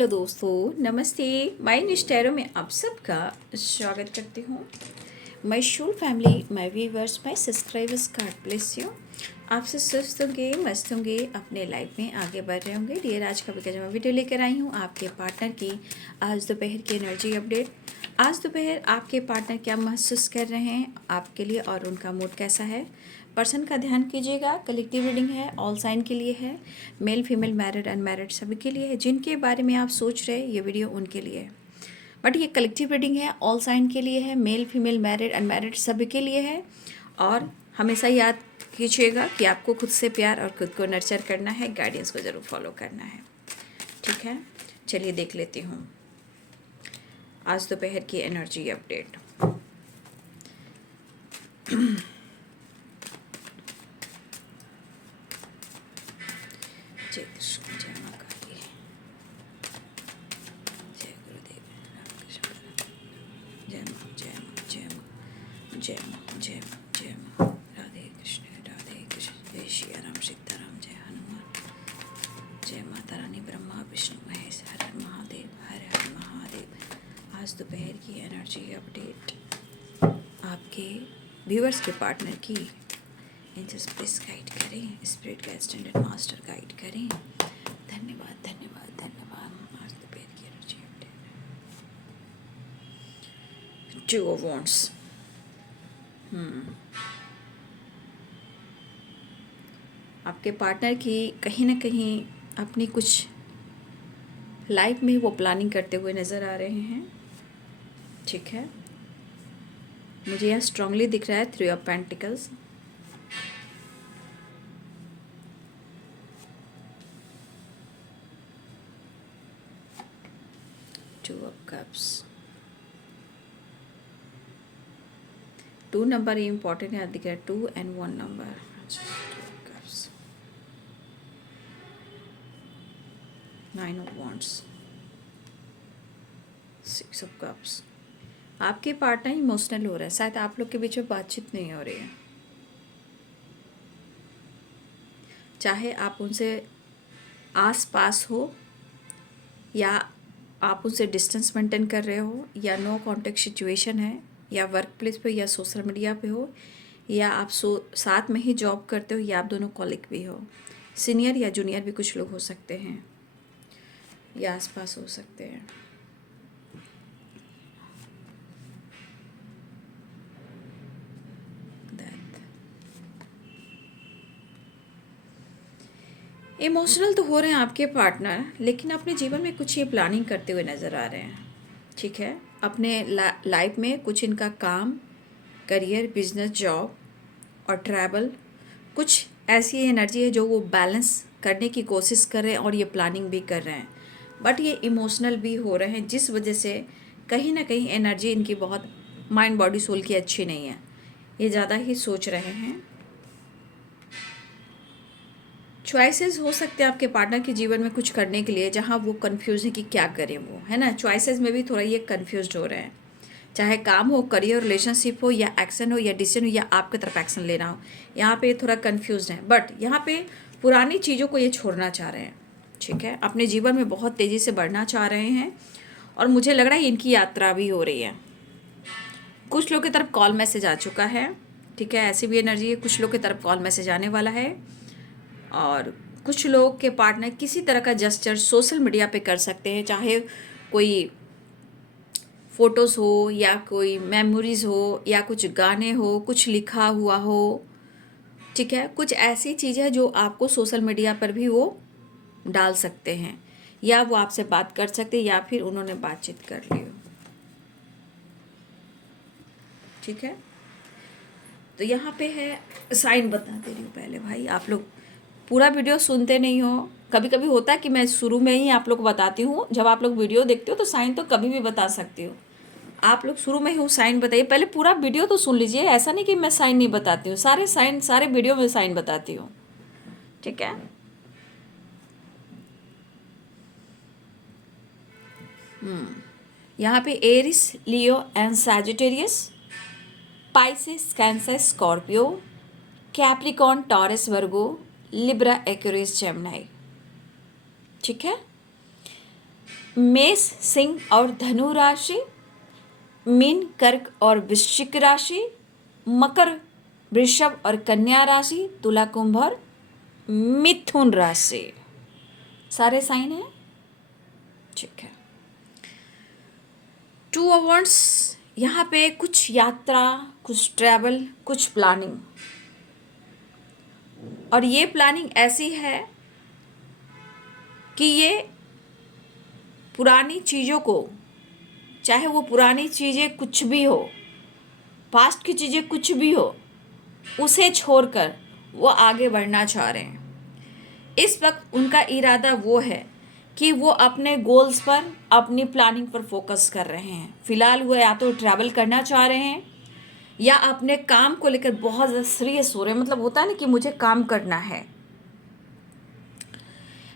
Hello दोस्तों, नमस्ते। My निस्टेरो में आप सबका स्वागत करती हूँ। My Shool family, my viewers, my subscribers, God bless you. आपसे स्वस्थ होंगे, मस्त होंगे, अपने लाइफ में आगे बढ़ रहे होंगे। डियर, आज का मैं वीडियो लेकर आई हूँ आपके पार्टनर की आज दोपहर की एनर्जी अपडेट। आज दोपहर आपके पार्टनर क्या महसूस कर रहे हैं आपके लिए और उनका मूड कैसा है। पर्सन का ध्यान कीजिएगा। कलेक्टिव रीडिंग है, ऑल साइन के लिए है, मेल फीमेल मैरिड अनमैरिड सभी के लिए है। जिनके बारे में आप सोच रहे हैं ये वीडियो उनके लिए है, बट ये कलेक्टिव रीडिंग है, ऑल साइन के लिए है, मेल फीमेल मैरिड अनमैरिड सभी के लिए है। और हमेशा याद कीजिएगा कि आपको खुद से प्यार और खुद को नर्चर करना है, गाइडेंस को ज़रूर फॉलो करना है। ठीक है, चलिए देख लेती हूँ आज दोपहर की एनर्जी अपडेट। जय कृष्ण, जय माँ काली, जय गुरुदेव, रामकृष्ण, जय माँ, जय माँ, जय माँ, जय माँ, जय माँ, जय माँ, राधे कृष्ण, जय श्री राम, सीताराम, जय हनुमान, जय माता रानी, ब्रह्मा विष्णु महेश, हर हर महादेव, हर हर महादेव। आज दोपहर की एनर्जी अपडेट आपके व्यूअर्स के पार्टनर की एंजल्स प्लीज गाइड करें, स्पिरिट का एक्सटेंडेड मास्टर गाइड करें। धन्यवाद, धन्यवाद, धन्यवाद। आज दोपहर की energy update. Two of wands. आपके पार्टनर की कहीं ना कहीं अपनी कुछ लाइफ में वो प्लानिंग करते हुए नज़र आ रहे हैं। ठीक है, मुझे यहाँ स्ट्रांगली दिख रहा है 3 of pentacles. Two of cups. 2 number important है, दिख रहा है 2 and 1 number. 9 of wands, 6 of cups। आपके पार्टनर इमोशनल हो रहा है, शायद आप लोग के बीच में बातचीत नहीं हो रही है। चाहे आप उनसे आस पास हो या आप उनसे डिस्टेंस मेंटेन कर रहे हो, या नो कांटेक्ट सिचुएशन है, या वर्क प्लेस पे या सोशल मीडिया पे हो, या आप साथ में ही जॉब करते हो, या आप दोनों कॉलिग भी हो। सीनियर या जूनियर भी कुछ लोग हो सकते हैं, या आसपास हो सकते हैं। इमोशनल तो हो रहे हैं आपके पार्टनर, लेकिन अपने जीवन में कुछ ये प्लानिंग करते हुए नज़र आ रहे हैं। ठीक है, अपने लाइफ में कुछ इनका काम, करियर, बिजनेस, जॉब और ट्रैवल, कुछ ऐसी एनर्जी है जो वो बैलेंस करने की कोशिश कर रहे हैं और ये प्लानिंग भी कर रहे हैं। बट ये इमोशनल भी हो रहे हैं, जिस वजह से कहीं ना कहीं एनर्जी इनकी बहुत माइंड बॉडी सोल की अच्छी नहीं है। ये ज़्यादा ही सोच रहे हैं। चॉइसेस हो सकते हैं आपके पार्टनर के जीवन में कुछ करने के लिए, जहाँ वो कंफ्यूज है कि क्या करें वो, है ना। चॉइसेस में भी थोड़ा ये कंफ्यूज हो रहे हैं, चाहे काम हो, करियर, रिलेशनशिप हो, या एक्शन हो, या डिसीजन हो, या आपकी तरफ एक्शन लेना हो। यहाँ पे थोड़ा कंफ्यूज है, बट यहाँ पे पुरानी चीज़ों को ये छोड़ना चाह रहे हैं। ठीक है, अपने जीवन में बहुत तेज़ी से बढ़ना चाह रहे हैं, और मुझे लग रहा है इनकी यात्रा भी हो रही है। कुछ लोग की तरफ कॉल मैसेज आ चुका है। ठीक है, ऐसी भी एनर्जी है, कुछ लोग की तरफ कॉल मैसेज आने वाला है। और कुछ लोग के पार्टनर किसी तरह का जेस्चर सोशल मीडिया पे कर सकते हैं, चाहे कोई फ़ोटोज़ हो, या कोई मेमोरीज़ हो, या कुछ गाने हो, कुछ लिखा हुआ हो। ठीक है, कुछ ऐसी चीज़ें हैं जो आपको सोशल मीडिया पर भी वो डाल सकते हैं, या वो आपसे बात कर सकते हैं, या फिर उन्होंने बातचीत कर ली हो। ठीक है, तो यहाँ पे है साइन, बता दे रही हूँ पहले। भाई आप लोग पूरा वीडियो सुनते नहीं हो। कभी कभी होता है कि मैं शुरू में ही आप लोग को बताती हूँ, जब आप लोग वीडियो देखते हो तो साइन तो कभी भी बता सकती हो। आप लोग शुरू में ही साइन बताइए, पहले पूरा वीडियो तो सुन लीजिए। ऐसा नहीं कि मैं साइन नहीं बताती हूँ, सारे साइन सारे वीडियो में साइन बताती हूँ। ठीक है, यहाँ पे Aries, Leo and Sagittarius, Pisces, Cancer, Scorpio, Capricorn, Taurus, Virgo, Libra, Aquarius, Gemini. ठीक है, मेष, सिंह और धनु राशि, मीन, कर्क और वृश्चिक राशि, मकर, वृषभ और कन्या राशि, तुला, कुंभ और मिथुन राशि। सारे साइन हैं, ठीक है। टू ऑफ वांड्स, यहाँ पे कुछ यात्रा, कुछ ट्रैवल, कुछ प्लानिंग, और ये प्लानिंग ऐसी है कि ये पुरानी चीज़ों को, चाहे वो पुरानी चीज़ें कुछ भी हो, पास्ट की चीज़ें कुछ भी हो, उसे छोड़कर वो आगे बढ़ना चाह रहे हैं। इस वक्त उनका इरादा वो है कि वो अपने गोल्स पर, अपनी प्लानिंग पर फोकस कर रहे हैं। फिलहाल वो या तो ट्रैवल करना चाह रहे हैं या अपने काम को लेकर बहुत ज़्यादा सीरियस हो रहे हैं। मतलब होता है ना कि मुझे काम करना है,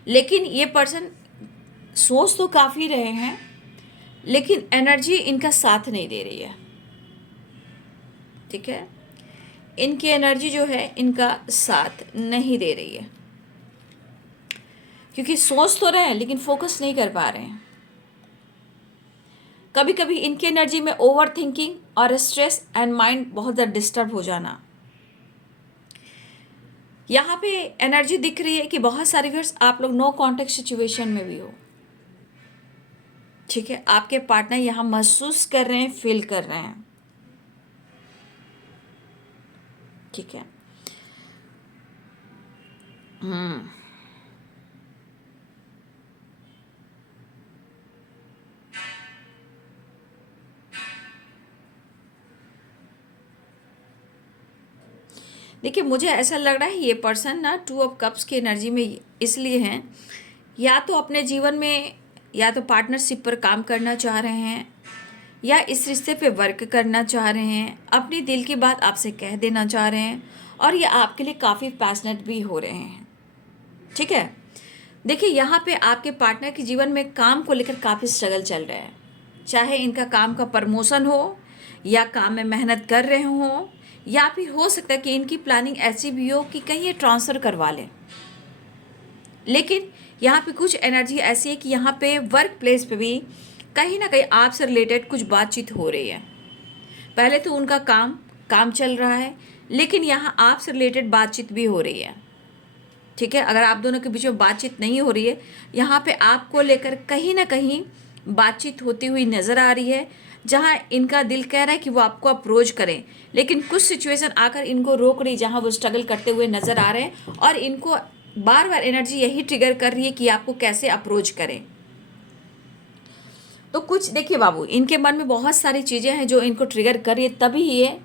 लेकिन ये पर्सन सोच तो काफ़ी रहे हैं, लेकिन एनर्जी इनका साथ नहीं दे रही है, ठीक है। इनकी एनर्जी जो है इनका साथ नहीं दे रही है, क्योंकि सोच तो रहे हैं लेकिन फोकस नहीं कर पा रहे हैं। कभी कभी इनकी एनर्जी में ओवर थिंकिंग और स्ट्रेस एंड माइंड बहुत ज़्यादा डिस्टर्ब हो जाना। यहाँ पे एनर्जी दिख रही है कि बहुत सारे व्यूअर्स आप लोग नो कॉन्टेक्ट सिचुएशन में भी हो, ठीक है। आपके पार्टनर यहाँ महसूस कर रहे हैं, फील कर रहे हैं, ठीक है। देखिए, मुझे ऐसा लग रहा है ये पर्सन ना टू ऑफ कप्स की एनर्जी में इसलिए हैं, या तो अपने जीवन में या तो पार्टनरशिप पर काम करना चाह रहे हैं, या इस रिश्ते पे वर्क करना चाह रहे हैं, अपनी दिल की बात आपसे कह देना चाह रहे हैं, और ये आपके लिए काफ़ी पैशनेट भी हो रहे हैं, ठीक है। देखिए, यहाँ पे आपके पार्टनर के जीवन में काम को लेकर काफ़ी स्ट्रगल चल रहा है। चाहे इनका काम का प्रमोशन हो, या काम में मेहनत कर रहे हों, या फिर हो सकता है कि इनकी प्लानिंग ऐसी भी हो कि कहीं ये ट्रांसफ़र करवा लें। लेकिन यहाँ पे कुछ एनर्जी ऐसी है कि यहाँ पे वर्क प्लेस पे भी कहीं ना कहीं आपसे रिलेटेड कुछ बातचीत हो रही है। पहले तो उनका काम चल रहा है, लेकिन यहाँ आपसे रिलेटेड बातचीत भी हो रही है, ठीक है। अगर आप दोनों के बीच में बातचीत नहीं हो रही है, यहाँ पे आपको लेकर कहीं ना कहीं बातचीत होती हुई नज़र आ रही है, जहाँ इनका दिल कह रहा है कि वो आपको अप्रोच करें, लेकिन कुछ सिचुएशन आकर इनको रोक रही, जहाँ वो स्ट्रगल करते हुए नज़र आ रहे हैं, और इनको बार बार एनर्जी यही ट्रिगर कर रही है कि आपको कैसे अप्रोच करें। तो कुछ देखिए बाबू, इनके मन में बहुत सारी चीज़ें हैं जो इनको ट्रिगर कर रही है, तभी ये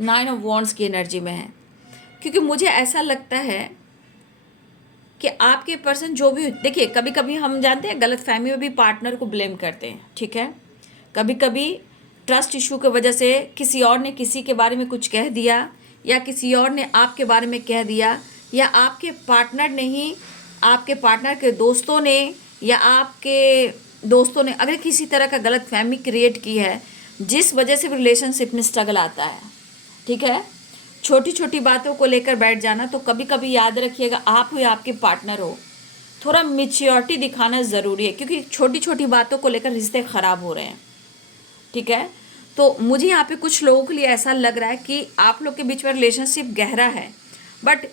9 ऑफ वॉन्ड्स की एनर्जी में है। क्योंकि मुझे ऐसा लगता है कि आपके पर्सन जो भी, देखिए कभी कभी हम जानते हैं गलत फहमी में भी पार्टनर को ब्लेम करते हैं, ठीक है। कभी कभी ट्रस्ट इशू की वजह से किसी और ने किसी के बारे में कुछ कह दिया, या किसी और ने आपके बारे में कह दिया, या आपके पार्टनर ने ही आपके पार्टनर के दोस्तों ने या आपके दोस्तों ने अगर किसी तरह का गलत फहमी क्रिएट की है, जिस वजह से रिलेशनशिप में स्ट्रगल आता है, ठीक है। छोटी छोटी बातों को लेकर बैठ जाना, तो कभी कभी याद रखिएगा, आप हो या आपके पार्टनर हो, थोड़ा मैच्योरिटी दिखाना ज़रूरी है, क्योंकि छोटी छोटी बातों को लेकर रिश्ते ख़राब हो रहे हैं, ठीक है। तो मुझे यहाँ पे कुछ लोगों के लिए ऐसा लग रहा है कि आप लोग के बीच में रिलेशनशिप गहरा है, बट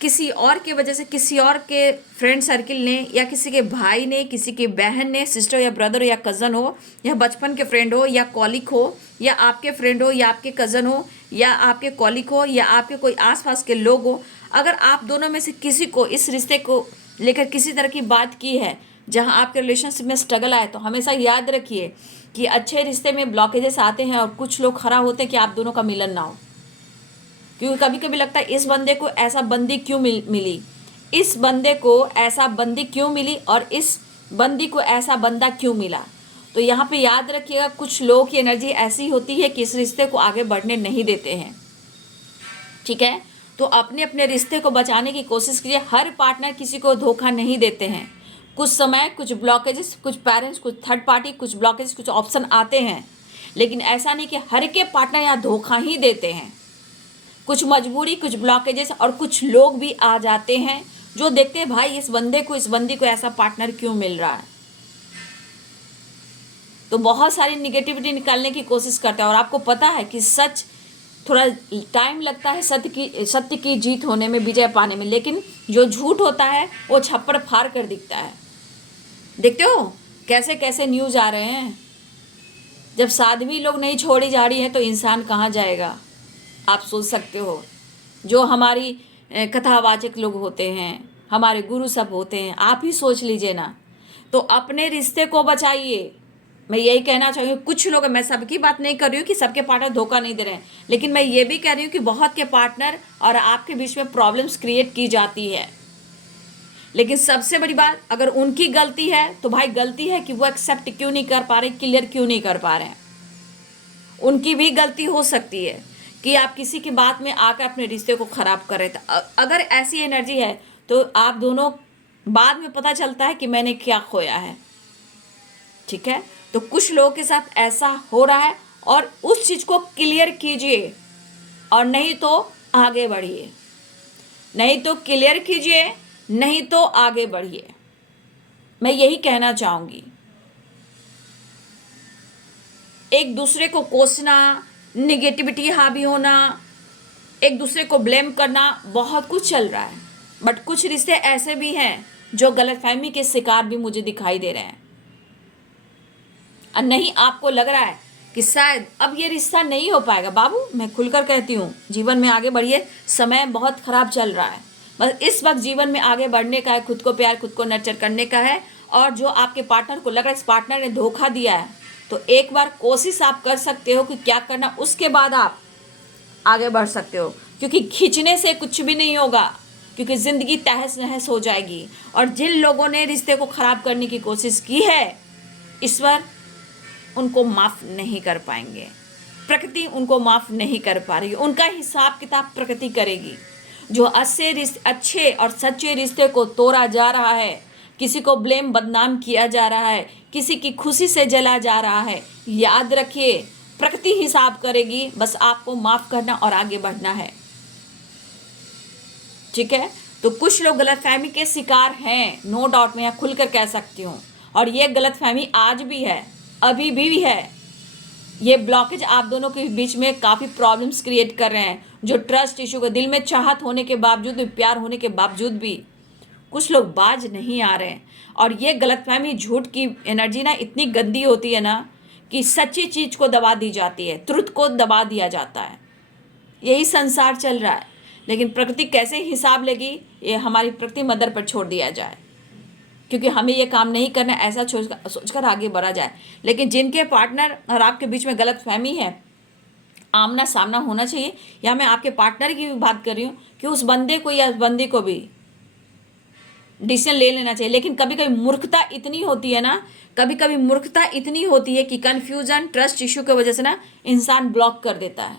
किसी और के वजह से, किसी और के फ्रेंड सर्किल ने, या किसी के भाई ने, किसी की बहन ने, सिस्टर या ब्रदर हो या कज़न हो, या बचपन के फ्रेंड हो या कॉलिक हो, या आपके फ्रेंड हो या आपके कज़न हो या आपके कॉलिक हो, या आपके कोई आसपास के लोग हो, अगर आप दोनों में से किसी को इस रिश्ते को लेकर किसी तरह की बात की है जहाँ आपके रिलेशनशिप में स्ट्रगल आए, तो हमेशा याद रखिए कि अच्छे रिश्ते में ब्लॉकेजेस आते हैं, और कुछ लोग खराब होते हैं कि आप दोनों का मिलन ना हो। क्योंकि कभी कभी लगता है इस बंदे को ऐसा बंदी क्यों मिली, इस बंदे को ऐसा बंदी क्यों मिली, और इस बंदी को ऐसा बंदा क्यों मिला। तो यहाँ पे याद रखिएगा, कुछ लोगों की एनर्जी ऐसी होती है कि इस रिश्ते को आगे बढ़ने नहीं देते हैं, ठीक है। तो अपने अपने रिश्ते को बचाने की कोशिश कीजिए। हर पार्टनर किसी को धोखा नहीं देते हैं। कुछ समय, कुछ ब्लॉकेजेस, कुछ पेरेंट्स, कुछ थर्ड पार्टी, कुछ ब्लॉकेजेस, कुछ ऑप्शन आते हैं, लेकिन ऐसा नहीं कि हर के पार्टनर यहाँ धोखा ही देते हैं। कुछ मजबूरी, कुछ ब्लॉकेजेस, और कुछ लोग भी आ जाते हैं जो देखते हैं भाई इस बंदे को, इस बंदी को ऐसा पार्टनर क्यों मिल रहा है, तो बहुत सारी निगेटिविटी निकालने की कोशिश करता है, और आपको पता है कि सच थोड़ा टाइम लगता है सत्य की जीत होने में, विजय पाने में, लेकिन जो झूठ होता है वो छप्पर फाड़ कर दिखता है। देखते हो कैसे कैसे न्यूज़ आ रहे हैं। जब साध्वी लोग नहीं छोड़ी जा रही है तो इंसान कहाँ जाएगा, आप सोच सकते हो। जो हमारी कथावाचक लोग होते हैं, हमारे गुरु सब होते हैं, आप ही सोच लीजिए ना। तो अपने रिश्ते को बचाइए। मैं यही कहना चाहूँगी, कुछ लोग, मैं सबकी बात नहीं कर रही हूँ कि सबके पार्टनर धोखा नहीं दे रहे हैं, लेकिन मैं ये भी कह रही हूँ कि बहुत के पार्टनर और आपके बीच में प्रॉब्लम्स क्रिएट की जाती है। लेकिन सबसे बड़ी बात, अगर उनकी गलती है तो भाई गलती है कि वो एक्सेप्ट क्यों नहीं कर पा रहे, क्लियर क्यों नहीं कर पा रहे हैं। उनकी भी गलती हो सकती है कि आप किसी की बात में आकर अपने रिश्ते को खराब कर रहे थे। अगर ऐसी एनर्जी है तो आप दोनों बाद में पता चलता है कि मैंने क्या खोया है, ठीक है। तो कुछ लोगों के साथ ऐसा हो रहा है, और उस चीज को क्लियर कीजिए, और नहीं तो आगे बढ़िए, नहीं तो क्लियर कीजिए, नहीं तो आगे बढ़िए। मैं यही कहना चाहूंगी। एक दूसरे को कोसना, निगेटिविटी हावी होना, एक दूसरे को ब्लेम करना, बहुत कुछ चल रहा है। बट कुछ रिश्ते ऐसे भी हैं जो गलतफहमी के शिकार भी मुझे दिखाई दे रहे हैं। और नहीं, आपको लग रहा है कि शायद अब ये रिश्ता नहीं हो पाएगा। बाबू, मैं खुलकर कहती हूँ, जीवन में आगे बढ़िए। समय बहुत खराब चल रहा है, बस इस वक्त जीवन में आगे बढ़ने का है, खुद को प्यार, खुद को नर्चर करने का है। और जो आपके पार्टनर को लग रहा है इस पार्टनर ने धोखा दिया है, तो एक बार कोशिश आप कर सकते हो कि क्या करना, उसके बाद आप आगे बढ़ सकते हो। क्योंकि खींचने से कुछ भी नहीं होगा, क्योंकि ज़िंदगी तहस नहस हो जाएगी। और जिन लोगों ने रिश्ते को ख़राब करने की कोशिश की है, ईश्वर उनको माफ़ नहीं कर पाएंगे, प्रकृति उनको माफ़ नहीं कर पा रही, उनका हिसाब किताब प्रकृति करेगी। जो अच्छे और सच्चे रिश्ते को तोड़ा जा रहा है, किसी को ब्लेम, बदनाम किया जा रहा है, किसी की खुशी से जला जा रहा है, याद रखिए प्रकृति हिसाब करेगी। बस आपको माफ़ करना और आगे बढ़ना है, ठीक है। तो कुछ लोग गलतफहमी के शिकार हैं, नो डाउट, मैं खुलकर कह सकती हूँ। और ये गलतफहमी आज भी है, अभी भी है। ये ब्लॉकेज आप दोनों के बीच में काफ़ी प्रॉब्लम्स क्रिएट कर रहे हैं, जो ट्रस्ट इशू को, दिल में चाहत होने के बावजूद भी, प्यार होने के बावजूद भी कुछ लोग बाज नहीं आ रहे हैं। और ये गलतफहमी, झूठ की एनर्जी ना इतनी गंदी होती है ना, कि सच्ची चीज़ को दबा दी जाती है, ट्रुथ को दबा दिया जाता है। यही संसार चल रहा है। लेकिन प्रकृति कैसे हिसाब लेगी, ये हमारी प्रकृति मदर पर छोड़ दिया जाए, क्योंकि हमें ये काम नहीं करना, ऐसा सोचकर आगे बढ़ा जाए। लेकिन जिनके पार्टनर और आपके बीच में गलतफहमी है, आमना सामना होना चाहिए। या मैं आपके पार्टनर की भी बात कर रही हूँ कि उस बंदे को या बंदी को भी डिसीजन ले लेना चाहिए। लेकिन कभी कभी मूर्खता इतनी होती है ना, कभी कभी मूर्खता इतनी होती है कि कन्फ्यूजन, ट्रस्ट इशू की वजह से ना इंसान ब्लॉक कर देता है,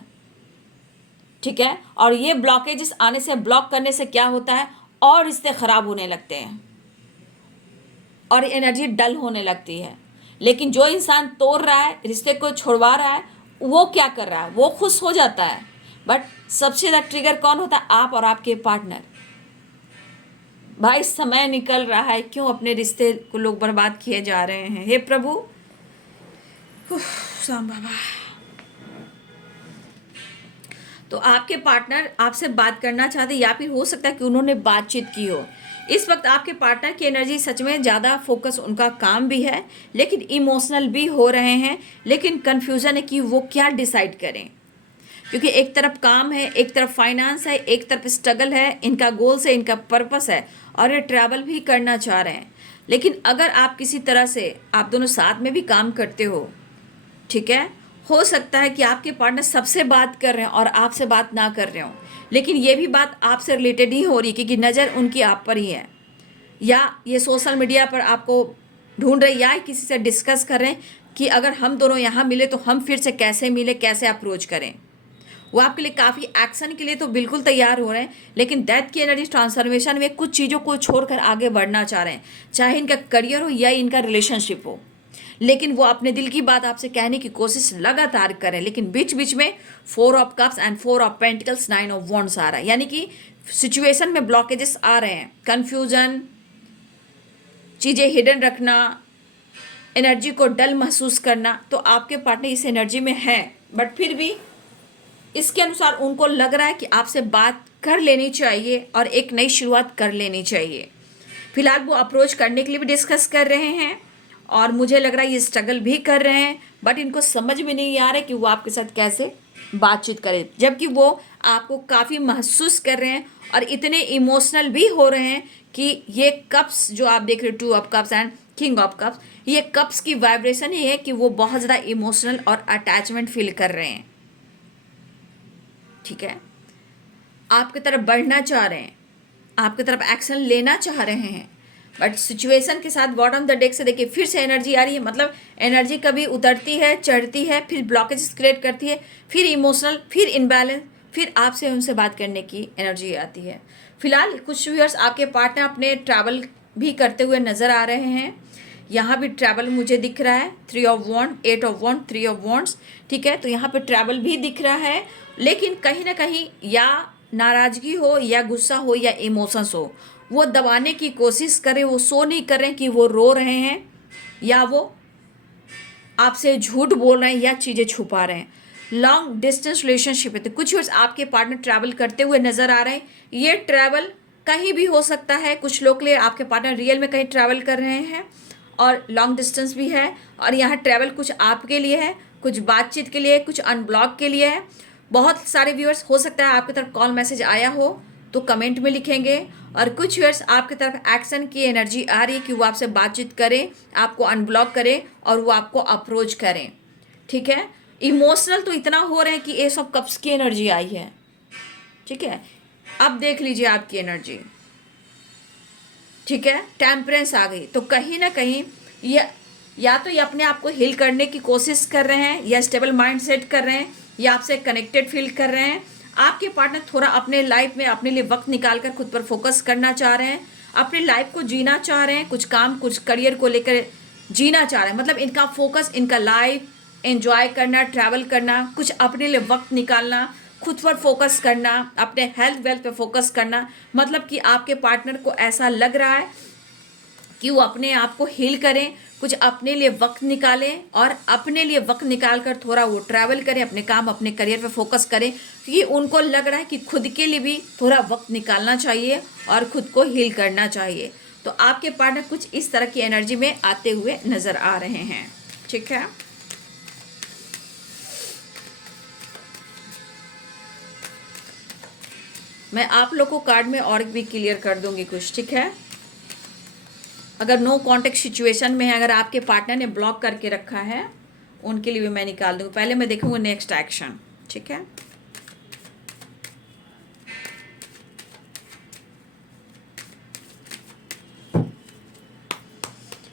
ठीक है। और ये ब्लॉकेजेस आने से, ब्लॉक करने से क्या होता है, और रिश्ते खराब होने लगते हैं और एनर्जी डल होने लगती है। लेकिन जो इंसान तोड़ रहा है, रिश्ते को छोड़वा रहा है, वो क्या कर रहा है, वो खुश हो जाता है। बट सबसे ज़्यादा ट्रिगर कौन होता है, आप और आपके पार्टनर। भाई समय निकल रहा है, क्यों अपने रिश्ते को लोग बर्बाद किए जा रहे हैं। हे प्रभु, साम बाबा। तो आपके पार्टनर आपसे बात करना चाहते, या फिर हो सकता है कि उन्होंने बातचीत की हो। इस वक्त आपके पार्टनर की एनर्जी सच में ज़्यादा फोकस, उनका काम भी है, लेकिन इमोशनल भी हो रहे हैं। लेकिन कन्फ्यूज़न है कि वो क्या डिसाइड करें, क्योंकि एक तरफ काम है, एक तरफ फाइनेंस है, एक तरफ स्ट्रगल है, इनका गोल्स है, इनका पर्पस है, और ये ट्रैवल भी करना चाह रहे हैं। लेकिन अगर आप किसी तरह से, आप दोनों साथ में भी काम करते हो, ठीक है, हो सकता है कि आपके पार्टनर सबसे बात कर रहे हैं और आपसे बात ना कर रहे हो, लेकिन ये भी बात आपसे रिलेटेड ही हो रही है, क्योंकि नज़र उनकी आप पर ही है, या ये सोशल मीडिया पर आपको ढूंढ रहे, या किसी से डिस्कस कर रहे हैं कि अगर हम दोनों यहाँ मिले तो हम फिर से कैसे मिले, कैसे अप्रोच करें। वो आपके लिए काफ़ी एक्शन के लिए तो बिल्कुल तैयार हो रहे हैं, लेकिन डेथ की एनर्जी ट्रांसफॉर्मेशन में कुछ चीज़ों को छोड़कर आगे बढ़ना चाह रहे हैं, चाहे इनका करियर हो या इनका रिलेशनशिप हो। लेकिन वो अपने दिल की बात आपसे कहने की कोशिश लगातार करें, लेकिन बीच बीच में 4 of cups and 4 of pentacles, 9 of wands आ रहा है, यानी कि सिचुएशन में ब्लॉकेजेस आ रहे हैं, कन्फ्यूजन, चीज़ें हिडन रखना, एनर्जी को डल महसूस करना, तो आपके पार्टनर इस एनर्जी में है, बट फिर भी इसके अनुसार उनको लग रहा है कि आपसे बात कर लेनी चाहिए और एक नई शुरुआत कर लेनी चाहिए। फिलहाल वो अप्रोच करने के लिए भी डिस्कस कर रहे हैं और मुझे लग रहा है ये स्ट्रगल भी कर रहे हैं, बट इनको समझ में नहीं आ रहा है कि वो आपके साथ कैसे बातचीत करें, जबकि वो आपको काफ़ी महसूस कर रहे हैं और इतने इमोशनल भी हो रहे हैं कि ये कप्स जो आप देख रहे हो, 2 of cups and king of cups, ये कप्स की वाइब्रेशन ही है कि वो बहुत ज़्यादा इमोशनल और अटैचमेंट फील कर रहे हैं। ठीक है, आपकी तरफ बढ़ना चाह रहे हैं, आपकी तरफ एक्शन लेना चाह रहे हैं, बट सिचुएशन के साथ बॉटम द डेक से देखिए फिर से एनर्जी आ रही है। मतलब एनर्जी कभी उतरती है, चढ़ती है, फिर ब्लॉकेज क्रिएट करती है, फिर इमोशनल, फिर इनबैलेंस, फिर आपसे उनसे बात करने की एनर्जी आती है। फिलहाल कुछ व्यूअर्स आपके पार्टनर अपने ट्रैवल भी करते हुए नज़र आ रहे हैं। यहाँ भी ट्रैवल मुझे दिख रहा है, 3 of wand, 8 of wand, 3 of wands. ठीक है, तो यहाँ पे ट्रैवल भी दिख रहा है, लेकिन कहीं ना कहीं या नाराज़गी हो या गुस्सा हो या इमोशंस हो, वो दबाने की कोशिश करें, वो शो नहीं कर रहे हैं कि वो रो रहे हैं या वो आपसे झूठ बोल रहे हैं या चीज़ें छुपा रहे हैं। लॉन्ग डिस्टेंस रिलेशनशिप है, तो कुछ वर्ष आपके पार्टनर ट्रैवल करते हुए नज़र आ रहे हैं। ये ट्रैवल कहीं भी हो सकता है, कुछ लोग के लिए आपके पार्टनर रियल में कहीं ट्रैवल कर रहे हैं और लॉन्ग डिस्टेंस भी है, और यहाँ ट्रैवल कुछ आपके लिए है, कुछ बातचीत के लिए, कुछ अनब्लॉक के लिए है। बहुत सारे व्यूअर्स हो सकता है आपकी तरफ कॉल मैसेज आया हो तो कमेंट में लिखेंगे, और कुछ व्यूअर्स आपकी तरफ एक्शन की एनर्जी आ रही है कि वो आपसे बातचीत करें, आपको अनब्लॉक करें और वो आपको अप्रोच करें। ठीक है, इमोशनल तो इतना हो रहे हैं कि एस ऑफ कप्स की एनर्जी आई है। ठीक है, अब देख लीजिए आपकी एनर्जी। ठीक है, टेम्परेंस आ गई, तो कहीं ना कहीं ये या तो ये अपने आप को हील करने की कोशिश कर रहे हैं, या स्टेबल माइंड सेट कर रहे हैं, या आपसे कनेक्टेड फील कर रहे हैं। आपके पार्टनर थोड़ा अपने लाइफ में अपने लिए वक्त निकाल कर खुद पर फोकस करना चाह रहे हैं, अपने लाइफ को जीना चाह रहे हैं, कुछ काम कुछ करियर को लेकर जीना चाह रहे हैं। मतलब इनका फोकस, इनका लाइफ एंजॉय करना, ट्रैवल करना, कुछ अपने लिए वक्त निकालना, खुद पर फोकस करना, अपने हेल्थ वेल्थ पे फोकस करना। मतलब कि आपके पार्टनर को ऐसा लग रहा है कि वो अपने आप को हील करें, कुछ अपने लिए वक्त निकालें और अपने लिए वक्त निकाल कर थोड़ा वो ट्रैवल करें, अपने काम अपने करियर पे फोकस करें, क्योंकि उनको लग रहा है कि खुद के लिए भी थोड़ा वक्त निकालना चाहिए और खुद को हील करना चाहिए। तो आपके पार्टनर कुछ इस तरह की एनर्जी में आते हुए नज़र आ रहे हैं। ठीक है, मैं आप लोग को कार्ड में और भी क्लियर कर दूंगी कुछ। ठीक है, अगर नो कॉन्टेक्ट सिचुएशन में है, अगर आपके पार्टनर ने ब्लॉक करके रखा है, उनके लिए भी मैं निकाल दूंगी। पहले मैं देखूंगी नेक्स्ट एक्शन। ठीक है,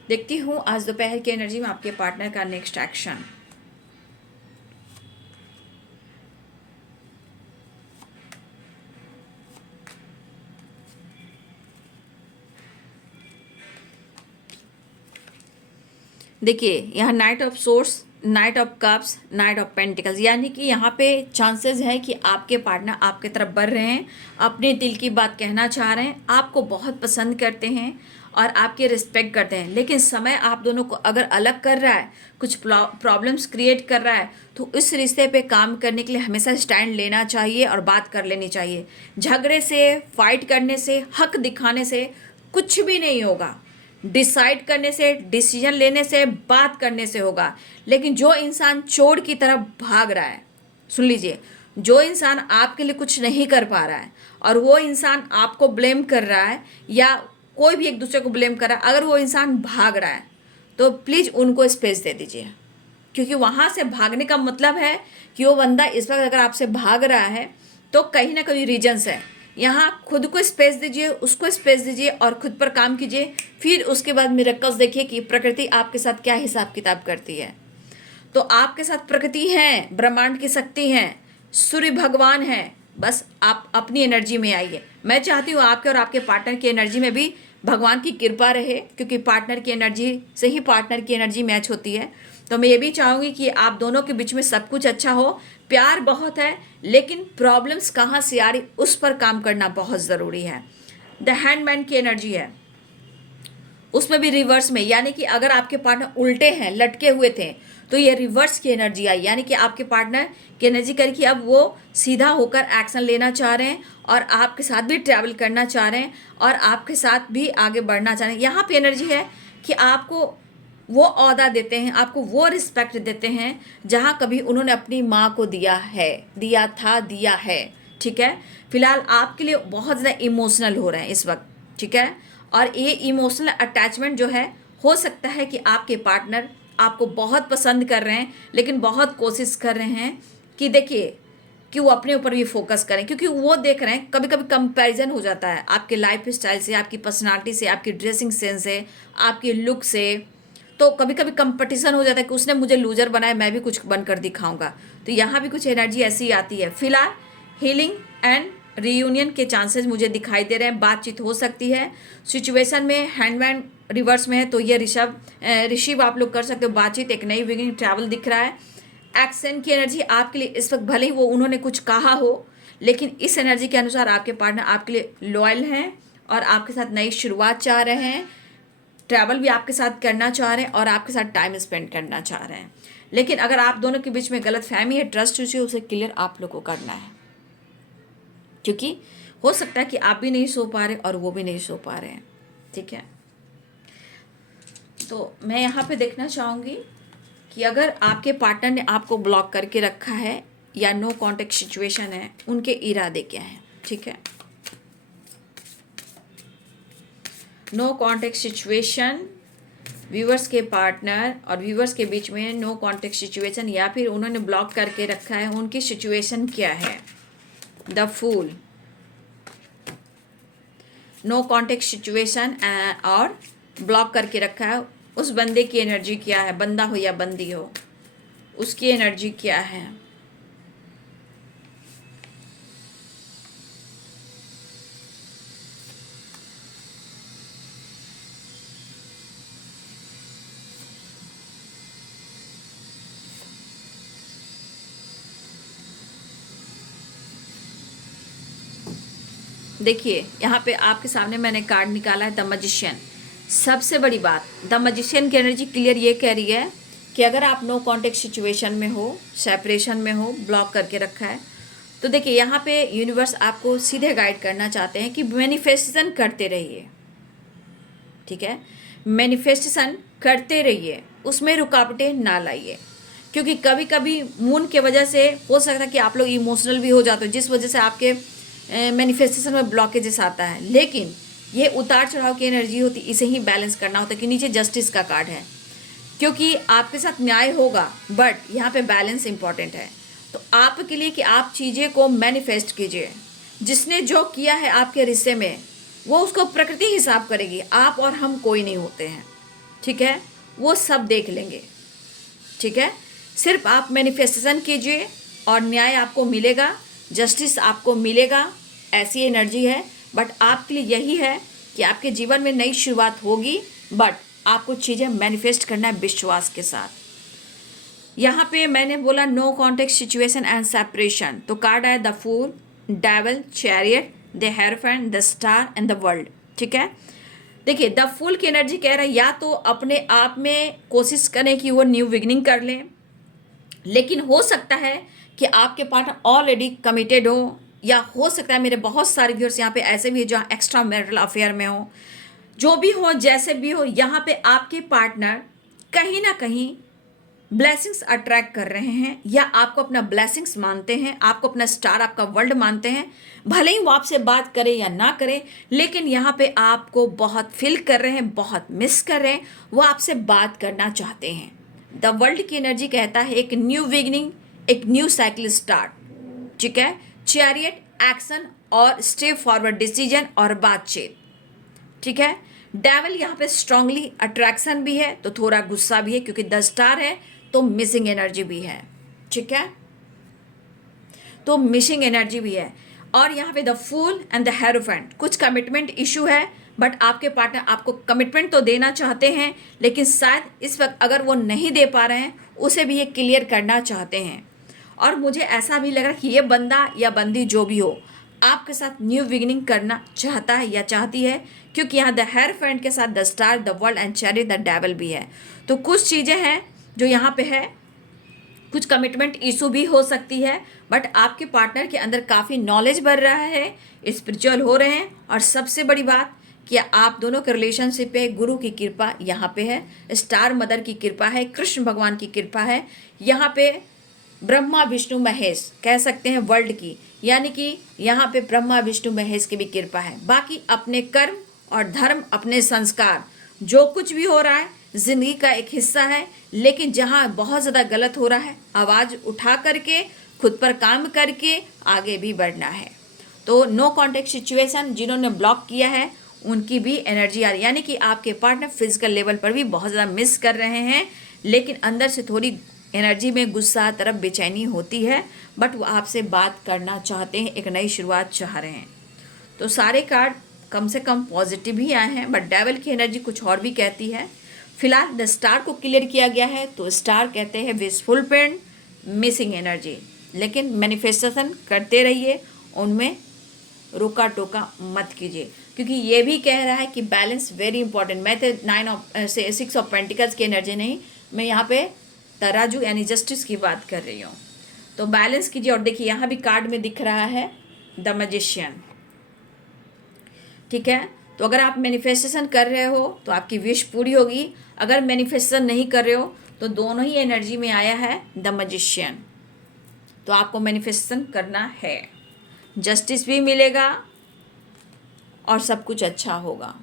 देखती हूँ आज दोपहर की एनर्जी में आपके पार्टनर का नेक्स्ट एक्शन। देखिए यहाँ night of source, night of cups, night of pentacles, यानी कि यहाँ पे चांसेस है कि आपके पार्टनर आपके तरफ बढ़ रहे हैं, अपने दिल की बात कहना चाह रहे हैं, आपको बहुत पसंद करते हैं और आपकी रिस्पेक्ट करते हैं। लेकिन समय आप दोनों को अगर अलग कर रहा है, कुछ प्रॉब्लम्स क्रिएट कर रहा है, तो इस रिश्ते पे काम करने के लिए हमेशा स्टैंड लेना चाहिए और बात कर लेनी चाहिए। झगड़े से, फाइट करने से, हक दिखाने से कुछ भी नहीं होगा। डिसाइड करने से, डिसीजन लेने से, बात करने से होगा। लेकिन जो इंसान चोर की तरफ भाग रहा है, सुन लीजिए, जो इंसान आपके लिए कुछ नहीं कर पा रहा है और वो इंसान आपको ब्लेम कर रहा है या कोई भी एक दूसरे को ब्लेम कर रहा है, अगर वो इंसान भाग रहा है तो प्लीज़ उनको स्पेस दे दीजिए, क्योंकि वहाँ से भागने का मतलब है कि वो बंदा इस वक्त अगर आपसे भाग रहा है तो कहीं ना कहीं रीजन्स है। यहाँ खुद को स्पेस दीजिए, उसको स्पेस दीजिए और खुद पर काम कीजिए। फिर उसके बाद मिरेकल्स देखिए कि प्रकृति आपके साथ क्या हिसाब किताब करती है। तो आपके साथ प्रकृति है, ब्रह्मांड की शक्ति है, सूर्य भगवान है। बस आप अपनी एनर्जी में आइए। मैं चाहती हूँ आपके और आपके पार्टनर की एनर्जी में भी भगवान की कृपा रहे, क्योंकि पार्टनर की एनर्जी से ही पार्टनर की एनर्जी मैच होती है। तो मैं ये भी चाहूँगी कि आप दोनों के बीच में सब कुछ अच्छा हो, प्यार बहुत है, लेकिन प्रॉब्लम्स कहाँ से आ रही उस पर काम करना बहुत ज़रूरी है। द हैंडमैन की एनर्जी है, उसमें भी रिवर्स में, यानी कि अगर आपके पार्टनर उल्टे हैं, लटके हुए थे, तो ये रिवर्स की एनर्जी आई, यानी कि आपके पार्टनर की एनर्जी करी कि अब वो सीधा होकर एक्शन लेना चाह रहे हैं और आपके साथ भी ट्रैवल करना चाह रहे हैं और आपके साथ भी आगे बढ़ना चाह रहे हैं। यहाँ पे एनर्जी है कि आपको वो ओहदा देते हैं, आपको वो रिस्पेक्ट देते हैं जहाँ कभी उन्होंने अपनी माँ को दिया है, दिया था, दिया है। ठीक है, फिलहाल आपके लिए बहुत ज़्यादा इमोशनल हो रहे हैं इस वक्त। ठीक है, और ये इमोशनल अटैचमेंट जो है, हो सकता है कि आपके पार्टनर आपको बहुत पसंद कर रहे हैं, लेकिन बहुत कोशिश कर रहे हैं कि देखिए कि वो अपने ऊपर भी फोकस करें, क्योंकि वो देख रहे हैं कभी कभी कंपैरिजन हो जाता है आपके लाइफ स्टाइल से, आपकी पर्सनालिटी से, आपकी ड्रेसिंग सेंस से, आपके लुक से। तो कभी कभी कंपटीशन हो जाता है कि उसने मुझे लूजर बनाया, मैं भी कुछ बनकर दिखाऊंगा। तो यहाँ भी कुछ एनर्जी ऐसी आती है। फिलहाल हीलिंग एंड रीयूनियन के चांसेस मुझे दिखाई दे रहे हैं, बातचीत हो सकती है। सिचुएशन में हैंडमैन रिवर्स में है, तो ये रिसीव आप लोग कर सकते हो। बातचीत, एक नई बिगिनिंग, ट्रैवल दिख रहा है। एक्शन की एनर्जी आपके लिए इस वक्त, भले ही वो उन्होंने कुछ कहा हो, लेकिन इस एनर्जी के अनुसार आपके पार्टनर आपके लिए लॉयल हैं और आपके साथ नई शुरुआत चाह रहे हैं, ट्रैवल भी आपके साथ करना चाह रहे हैं और आपके साथ टाइम स्पेंड करना चाह रहे हैं। लेकिन अगर आप दोनों के बीच में गलत फहमी है, ट्रस्ट इश्यू है, उसे क्लियर आप लोग को करना है, क्योंकि हो सकता है कि आप भी नहीं सो पा रहे और वो भी नहीं सो पा रहे हैं। ठीक है, तो मैं यहाँ पे देखना चाहूँगी कि अगर आपके पार्टनर ने आपको ब्लॉक करके रखा है या नो कांटेक्ट सिचुएशन है, उनके इरादे क्या हैं। ठीक है, नो कांटेक्ट सिचुएशन, व्यूवर्स के पार्टनर और व्यूवर्स के बीच में नो कांटेक्ट सिचुएशन, या फिर उन्होंने ब्लॉक करके रखा है, उनकी सिचुएशन क्या है। The fool, no contact situation और ब्लॉक करके रखा है, उस बंदे की एनर्जी क्या है, बंदा हो या बंदी हो, उसकी एनर्जी क्या है। देखिए यहाँ पे आपके सामने मैंने कार्ड निकाला है द मैजिशियन। सबसे बड़ी बात, द मैजिशियन की एनर्जी क्लियर ये कह रही है कि अगर आप नो कांटेक्ट सिचुएशन में हो, सेपरेशन में हो, ब्लॉक करके रखा है, तो देखिए यहाँ पे यूनिवर्स आपको सीधे गाइड करना चाहते हैं कि मैनिफेस्टेशन करते रहिए। ठीक है, मैनिफेस्टेशन करते रहिए, उसमें रुकावटें ना लाइए, क्योंकि कभी कभी मून के वजह से हो सकता है कि आप लोग इमोशनल भी हो जाते हो, जिस वजह से आपके मैनिफेस्टेशन में ब्लॉकेजेस आता है। लेकिन ये उतार चढ़ाव की एनर्जी होती, इसे ही बैलेंस करना होता है। कि नीचे जस्टिस का कार्ड है, क्योंकि आपके साथ न्याय होगा, बट यहाँ पे बैलेंस इंपॉर्टेंट है। तो आपके लिए कि आप चीज़ें को मैनिफेस्ट कीजिए। जिसने जो किया है आपके रिश्ते में, वो उसको प्रकृति हिसाब करेगी, आप और हम कोई नहीं होते हैं। ठीक है, वो सब देख लेंगे। ठीक है, सिर्फ आप मैनिफेस्टेशन कीजिए और न्याय आपको मिलेगा, जस्टिस आपको मिलेगा, ऐसी एनर्जी है। बट आपके लिए यही है कि आपके जीवन में नई शुरुआत होगी, बट आपको चीज़ें मैनिफेस्ट करना है विश्वास के साथ। यहाँ पे मैंने बोला no contact situation and separation, तो कार्ड आया the fool, devil, chariot, the hierophant, the star and the world. ठीक है, देखिए द फूल की एनर्जी कह रहा है या तो अपने आप में कोशिश करें कि वो न्यू बिगनिंग कर लें, लेकिन हो सकता है कि आपके पार्टनर ऑलरेडी कमिटेड हो, या हो सकता है मेरे बहुत सारे व्यूअर्स यहाँ पे ऐसे भी है जो एक्स्ट्रा मैरिटल अफेयर में हो। जो भी हो, जैसे भी हो, यहाँ पे आपके पार्टनर कहीं ना कहीं ब्लेसिंग्स अट्रैक्ट कर रहे हैं, या आपको अपना ब्लेसिंग्स मानते हैं, आपको अपना स्टार, आपका वर्ल्ड मानते हैं। भले ही वो आपसे बात करें या ना करें, लेकिन यहाँ पे आपको बहुत फील कर रहे हैं, बहुत मिस कर रहे हैं, वो आपसे बात करना चाहते हैं। द वर्ल्ड की एनर्जी कहता है एक न्यू बिगिनिंग, एक न्यू साइकिल स्टार्ट। ठीक है, चैरियट, एक्शन और स्टेप फॉरवर्ड, डिसीजन और बातचीत। ठीक है, डेविल यहाँ पे स्ट्रांगली अट्रैक्शन भी है, तो थोड़ा गुस्सा भी है, क्योंकि द स्टार है तो मिसिंग एनर्जी भी है। ठीक है, तो मिसिंग एनर्जी भी है। और यहाँ पे the fool and the hierophant, कुछ कमिटमेंट इशू है, बट आपके पार्टनर आपको कमिटमेंट तो देना चाहते हैं, लेकिन शायद इस वक्त अगर वो नहीं दे पा रहे हैं, उसे भी ये क्लियर करना चाहते हैं। और मुझे ऐसा भी लग रहा है कि ये बंदा या बंदी जो भी हो, आपके साथ न्यू बिगिनिंग करना चाहता है या चाहती है, क्योंकि यहाँ द हेयरफेंट के साथ the star, the world and chariot, the devil भी है। तो कुछ चीज़ें हैं जो यहाँ पे है, कुछ कमिटमेंट इशू भी हो सकती है, बट आपके पार्टनर के अंदर काफ़ी नॉलेज बढ़ रहा है, स्पिरिचुअल हो रहे हैं, और सबसे बड़ी बात कि आप दोनों के रिलेशनशिप पे गुरु की कृपा यहाँ पे है, स्टार मदर की कृपा है, कृष्ण भगवान की कृपा है, यहाँ पे ब्रह्मा विष्णु महेश कह सकते हैं वर्ल्ड की, यानी कि यहाँ पे ब्रह्मा विष्णु महेश की भी कृपा है। बाकी अपने कर्म और धर्म, अपने संस्कार, जो कुछ भी हो रहा है जिंदगी का एक हिस्सा है, लेकिन जहाँ बहुत ज़्यादा गलत हो रहा है आवाज़ उठा करके खुद पर काम करके आगे भी बढ़ना है। तो नो कॉन्टेक्ट सिचुएशन, जिन्होंने ब्लॉक किया है उनकी भी एनर्जी आ रही है, यानी कि आपके पार्टनर फिजिकल लेवल पर भी बहुत ज़्यादा मिस कर रहे हैं, लेकिन अंदर से थोड़ी एनर्जी में गुस्सा, तरफ बेचैनी होती है, बट वो आपसे बात करना चाहते हैं, एक नई शुरुआत चाह रहे हैं। तो सारे कार्ड कम से कम पॉजिटिव ही आए हैं, बट डेविल की एनर्जी कुछ और भी कहती है। फिलहाल द स्टार को क्लियर किया गया है, तो स्टार कहते हैं विशफुल पेंट, मिसिंग एनर्जी, लेकिन मैनिफेस्टेशन करते रहिए, उनमें रोका टोका मत कीजिए, क्योंकि ये भी कह रहा है कि बैलेंस वेरी इंपॉर्टेंट। मैं तो 6 ऑफ पेंटिकल्स की एनर्जी नहीं, मैं यहाँ पे तराजू यानी जस्टिस की बात कर रही हूँ। तो बैलेंस कीजिए। और देखिए यहाँ भी कार्ड में दिख रहा है द मैजिशियन, ठीक है। तो अगर आप मैनिफेस्टेशन कर रहे हो तो आपकी विश पूरी होगी, अगर मैनिफेस्टेशन नहीं कर रहे हो तो दोनों ही एनर्जी में आया है द मैजिशियन, तो आपको मैनिफेस्टेशन करना है, जस्टिस भी मिलेगा और सब कुछ अच्छा होगा,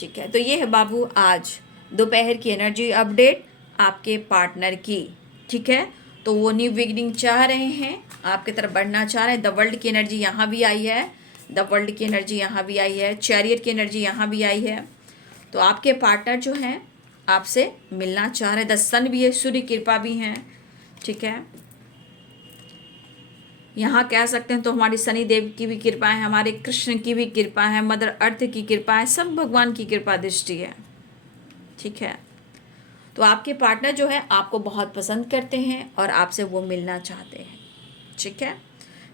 ठीक है। तो ये है बाबू आज दोपहर की एनर्जी अपडेट आपके पार्टनर की, ठीक है। तो वो न्यू बिगिनिंग चाह रहे हैं, आपकी तरफ बढ़ना चाह रहे हैं। द वर्ल्ड की एनर्जी यहाँ भी आई है, द वर्ल्ड की एनर्जी यहाँ भी आई है, चैरियट की एनर्जी यहाँ भी आई है। तो आपके पार्टनर जो हैं आपसे मिलना चाह रहे हैं। द सन भी है, सूर्य कृपा भी हैं, ठीक है। यहाँ कह सकते हैं तो हमारी शनि देव की भी कृपा है, हमारे कृष्ण की भी कृपा है, मदर अर्थ की कृपा है, सब भगवान की कृपा दृष्टि है, ठीक है। तो आपके पार्टनर जो है आपको बहुत पसंद करते हैं और आपसे वो मिलना चाहते हैं, ठीक है।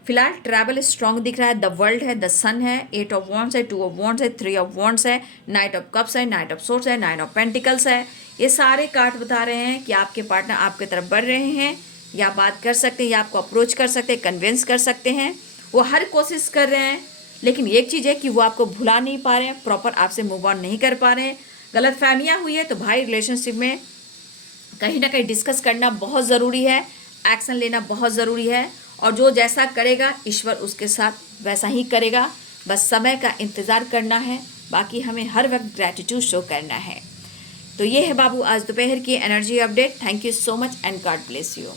फिलहाल ट्रैवल स्ट्रॉन्ग दिख रहा है। द वर्ल्ड है, द सन है, 8 ऑफ वॉन्ड्स है, 2 ऑफ वॉन्ड्स है, 3 ऑफ वॉन्ड्स है, नाइट ऑफ कप्स है, नाइट ऑफ सोर्ड्स है, 9 ऑफ पेंटिकल्स है। ये सारे कार्ड बता रहे हैं कि आपके पार्टनर आपकी तरफ बढ़ रहे हैं, या बात कर सकते हैं, या आपको अप्रोच कर सकते हैं, कन्विंस कर सकते हैं। वो हर कोशिश कर रहे हैं, लेकिन एक चीज़ है कि वो आपको भुला नहीं पा रहे हैं, प्रॉपर आपसे मूव ऑन नहीं कर पा रहे हैं। गलत फहमियाँ हुई है तो भाई रिलेशनशिप में कहीं ना कहीं डिस्कस करना बहुत ज़रूरी है, एक्शन लेना बहुत ज़रूरी है, और जो जैसा करेगा ईश्वर उसके साथ वैसा ही करेगा। बस समय का इंतज़ार करना है, बाकी हमें हर वक्त ग्रैटिट्यूड शो करना है। तो ये है बाबू आज दोपहर की energy update. Thank you so much and God bless you.